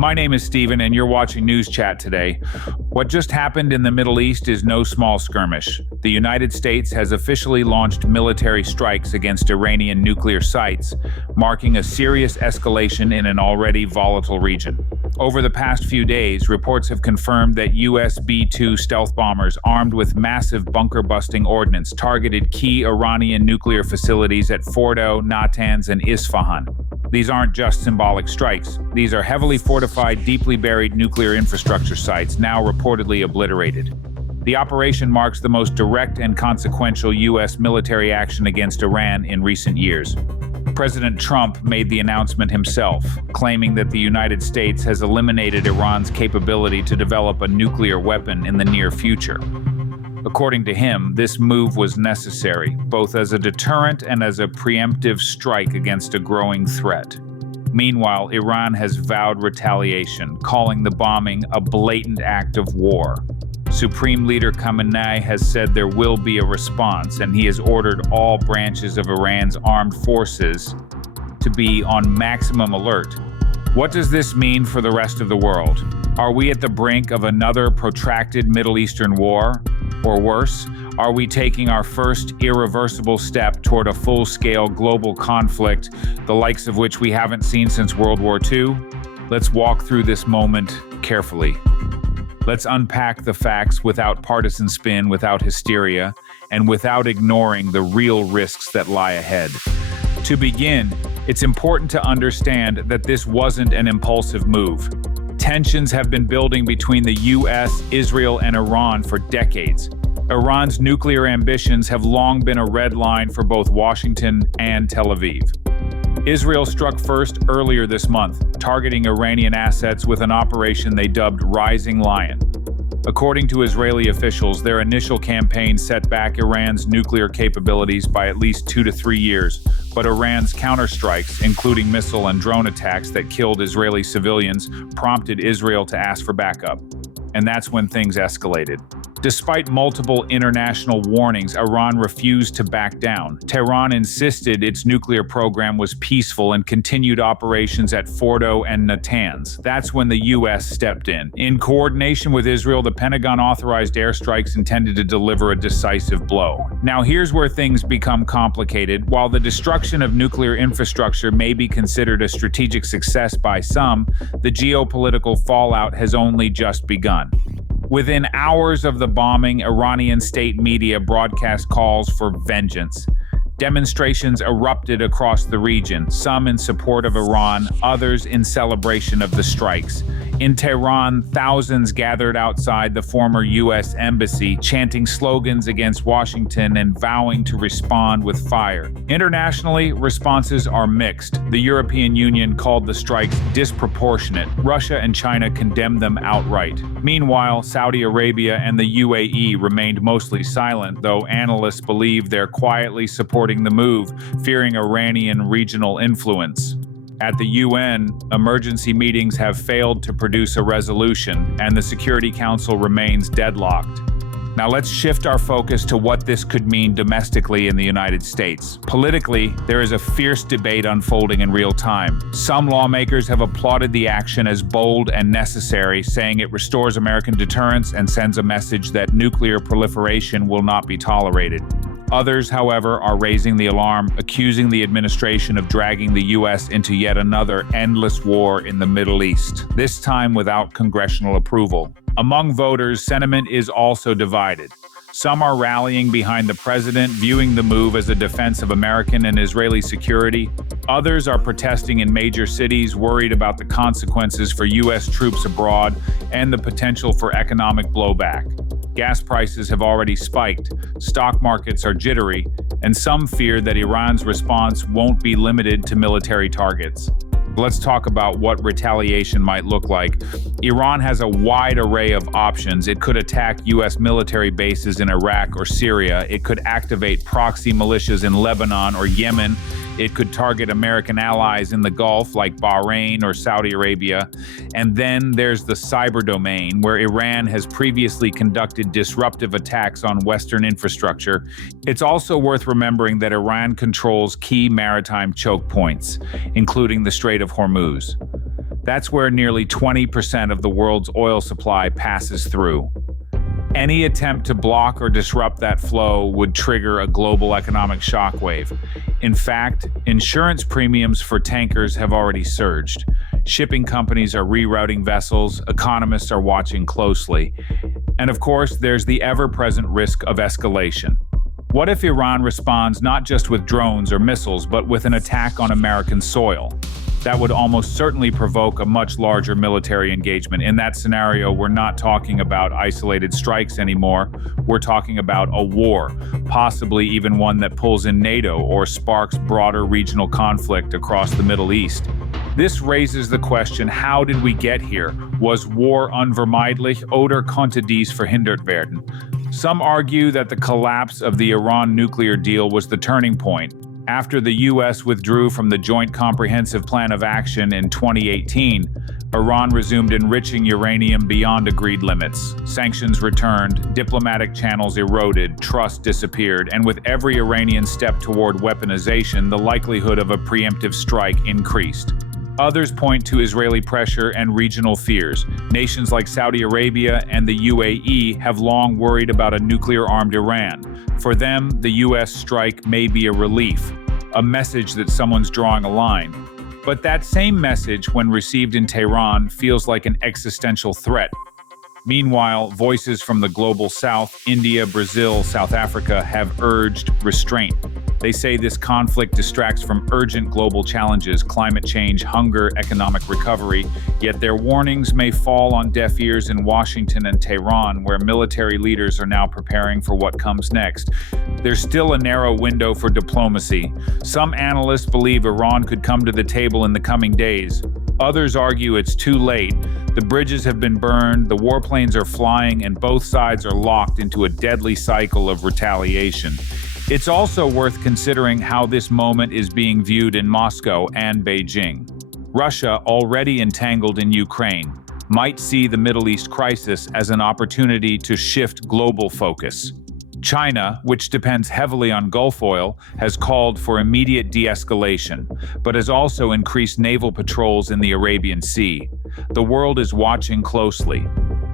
My name is Steven, and you're watching News Chat today. What just happened in the Middle East is no small skirmish. The United States has officially launched military strikes against Iranian nuclear sites, marking a serious escalation in an already volatile region. Over the past few days, reports have confirmed that US B-2 stealth bombers armed with massive bunker-busting ordnance targeted key Iranian nuclear facilities at Fordo, Natanz, and Isfahan. These aren't just symbolic strikes. These are heavily fortified, deeply buried nuclear infrastructure sites, now reportedly obliterated. The operation marks the most direct and consequential U.S. military action against Iran in recent years. President Trump made the announcement himself, claiming that the United States has eliminated Iran's capability to develop a nuclear weapon in the near future. According to him, this move was necessary, both as a deterrent and as a preemptive strike against a growing threat. Meanwhile, Iran has vowed retaliation, calling the bombing a blatant act of war. Supreme Leader Khamenei has said there will be a response, and he has ordered all branches of Iran's armed forces to be on maximum alert. What does this mean for the rest of the world? Are we at the brink of another protracted Middle Eastern war? Or worse, are we taking our first irreversible step toward a full-scale global conflict, the likes of which we haven't seen since World War II? Let's walk through this moment carefully. Let's unpack the facts without partisan spin, without hysteria, and without ignoring the real risks that lie ahead. To begin, it's important to understand that this wasn't an impulsive move. Tensions have been building between the US, Israel, and Iran for decades. Iran's nuclear ambitions have long been a red line for both Washington and Tel Aviv. Israel struck first earlier this month, targeting Iranian assets with an operation they dubbed Rising Lion. According to Israeli officials, their initial campaign set back Iran's nuclear capabilities by at least 2 to 3 years, but Iran's counterstrikes, including missile and drone attacks that killed Israeli civilians, prompted Israel to ask for backup. And that's when things escalated. Despite multiple international warnings, Iran refused to back down. Tehran insisted its nuclear program was peaceful and continued operations at Fordo and Natanz. That's when the U.S. stepped in. In coordination with Israel, the Pentagon authorized airstrikes intended to deliver a decisive blow. Now here's where things become complicated. While the destruction of nuclear infrastructure may be considered a strategic success by some, the geopolitical fallout has only just begun. Within hours of the bombing, Iranian state media broadcast calls for vengeance. Demonstrations erupted across the region, some in support of Iran, others in celebration of the strikes. In Tehran, thousands gathered outside the former U.S. embassy, chanting slogans against Washington and vowing to respond with fire. Internationally, responses are mixed. The European Union called the strikes disproportionate. Russia and China condemned them outright. Meanwhile, Saudi Arabia and the UAE remained mostly silent, though analysts believe they're quietly supporting the move, fearing Iranian regional influence. At the UN, emergency meetings have failed to produce a resolution, and the Security Council remains deadlocked. Now let's shift our focus to what this could mean domestically in the United States. Politically, there is a fierce debate unfolding in real time. Some lawmakers have applauded the action as bold and necessary, saying it restores American deterrence and sends a message that nuclear proliferation will not be tolerated. Others, however, are raising the alarm, accusing the administration of dragging the U.S. into yet another endless war in the Middle East, this time without congressional approval. Among voters, sentiment is also divided. Some are rallying behind the president, viewing the move as a defense of American and Israeli security. Others are protesting in major cities, worried about the consequences for U.S. troops abroad and the potential for economic blowback. Gas prices have already spiked, stock markets are jittery, and some fear that Iran's response won't be limited to military targets. Let's talk about what retaliation might look like. Iran has a wide array of options. It could attack U.S. military bases in Iraq or Syria. It could activate proxy militias in Lebanon or Yemen. It could target American allies in the Gulf like Bahrain or Saudi Arabia. And then there's the cyber domain, where Iran has previously conducted disruptive attacks on Western infrastructure. It's also worth remembering that Iran controls key maritime choke points, including the Strait of Hormuz. That's where nearly 20% of the world's oil supply passes through. Any attempt to block or disrupt that flow would trigger a global economic shockwave. In fact, insurance premiums for tankers have already surged. Shipping companies are rerouting vessels, economists are watching closely. And of course, there's the ever-present risk of escalation. What if Iran responds not just with drones or missiles, but with an attack on American soil? That would almost certainly provoke a much larger military engagement. In that scenario, we're not talking about isolated strikes anymore. We're talking about a war, possibly even one that pulls in NATO or sparks broader regional conflict across the Middle East. This raises the question, how did we get here? Was war unvermeidlich oder konnte dies verhindert werden? Some argue that the collapse of the Iran nuclear deal was the turning point. After the U.S. withdrew from the Joint Comprehensive Plan of Action in 2018, Iran resumed enriching uranium beyond agreed limits. Sanctions returned, diplomatic channels eroded, trust disappeared, and with every Iranian step toward weaponization, the likelihood of a preemptive strike increased. Others point to Israeli pressure and regional fears. Nations like Saudi Arabia and the UAE have long worried about a nuclear-armed Iran. For them, the U.S. strike may be a relief, a message that someone's drawing a line. But that same message, when received in Tehran, feels like an existential threat. Meanwhile, voices from the global south, India, Brazil, South Africa, have urged restraint. They say this conflict distracts from urgent global challenges, climate change, hunger, economic recovery, yet their warnings may fall on deaf ears in Washington and Tehran, where military leaders are now preparing for what comes next. There's still a narrow window for diplomacy. Some analysts believe Iran could come to the table in the coming days. Others argue it's too late. The bridges have been burned, the warplanes are flying, and both sides are locked into a deadly cycle of retaliation. It's also worth considering how this moment is being viewed in Moscow and Beijing. Russia, already entangled in Ukraine, might see the Middle East crisis as an opportunity to shift global focus. China, which depends heavily on Gulf oil, has called for immediate de-escalation, but has also increased naval patrols in the Arabian Sea. The world is watching closely.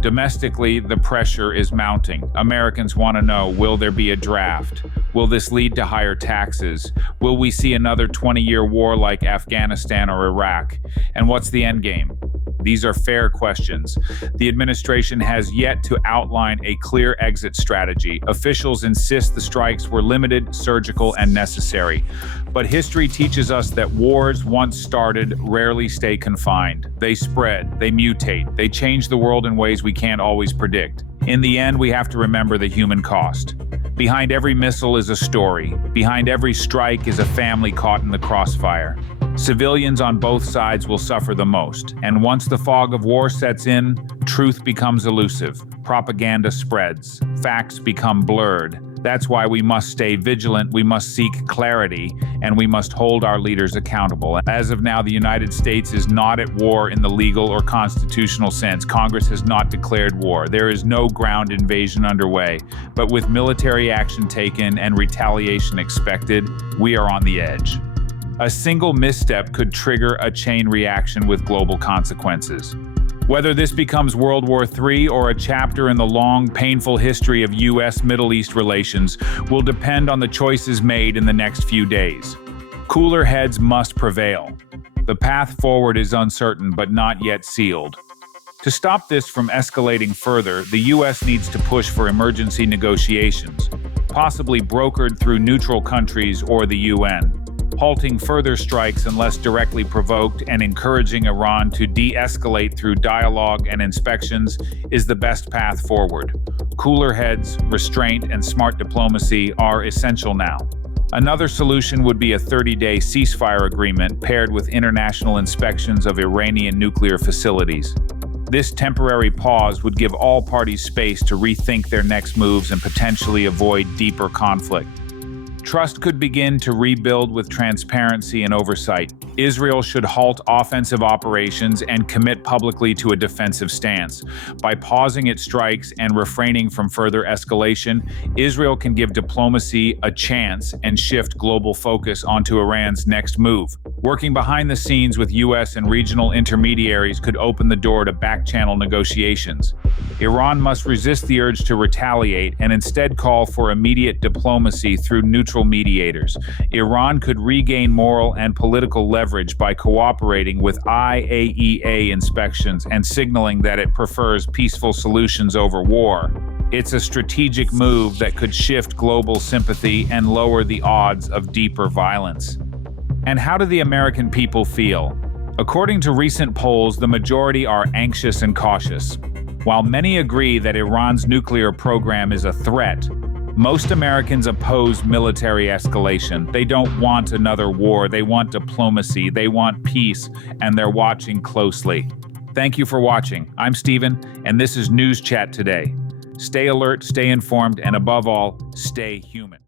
Domestically, the pressure is mounting. Americans want to know, will there be a draft? Will this lead to higher taxes? Will we see another 20-year war like Afghanistan or Iraq? And what's the end game? These are fair questions. The administration has yet to outline a clear exit strategy. Officials insist the strikes were limited, surgical, and necessary. But history teaches us that wars, once started, rarely stay confined. They spread, they mutate, they change the world in ways we can't always predict. In the end, we have to remember the human cost. Behind every missile is a story. Behind every strike is a family caught in the crossfire. Civilians on both sides will suffer the most, and once the fog of war sets in, truth becomes elusive, propaganda spreads, facts become blurred. That's why we must stay vigilant, we must seek clarity, and we must hold our leaders accountable. As of now, the United States is not at war in the legal or constitutional sense. Congress has not declared war. There is no ground invasion underway. But with military action taken and retaliation expected, we are on the edge. A single misstep could trigger a chain reaction with global consequences. Whether this becomes World War III or a chapter in the long, painful history of U.S.-Middle East relations will depend on the choices made in the next few days. Cooler heads must prevail. The path forward is uncertain but not yet sealed. To stop this from escalating further, the U.S. needs to push for emergency negotiations, possibly brokered through neutral countries or the UN. Halting further strikes unless directly provoked and encouraging Iran to de-escalate through dialogue and inspections is the best path forward. Cooler heads, restraint, and smart diplomacy are essential now. Another solution would be a 30-day ceasefire agreement paired with international inspections of Iranian nuclear facilities. This temporary pause would give all parties space to rethink their next moves and potentially avoid deeper conflict. Trust could begin to rebuild with transparency and oversight. Israel should halt offensive operations and commit publicly to a defensive stance. By pausing its strikes and refraining from further escalation, Israel can give diplomacy a chance and shift global focus onto Iran's next move. Working behind the scenes with U.S. and regional intermediaries could open the door to back-channel negotiations. Iran must resist the urge to retaliate and instead call for immediate diplomacy through neutral mediators. Iran could regain moral and political leverage by cooperating with IAEA inspections and signaling that it prefers peaceful solutions over war. It's a strategic move that could shift global sympathy and lower the odds of deeper violence. And how do the American people feel? According to recent polls, the majority are anxious and cautious. While many agree that Iran's nuclear program is a threat, most Americans oppose military escalation. They don't want another war. They want diplomacy. They want peace, and they're watching closely. Thank you for watching. I'm Steven, and this is News Chat Today. Stay alert, stay informed, and above all, stay human.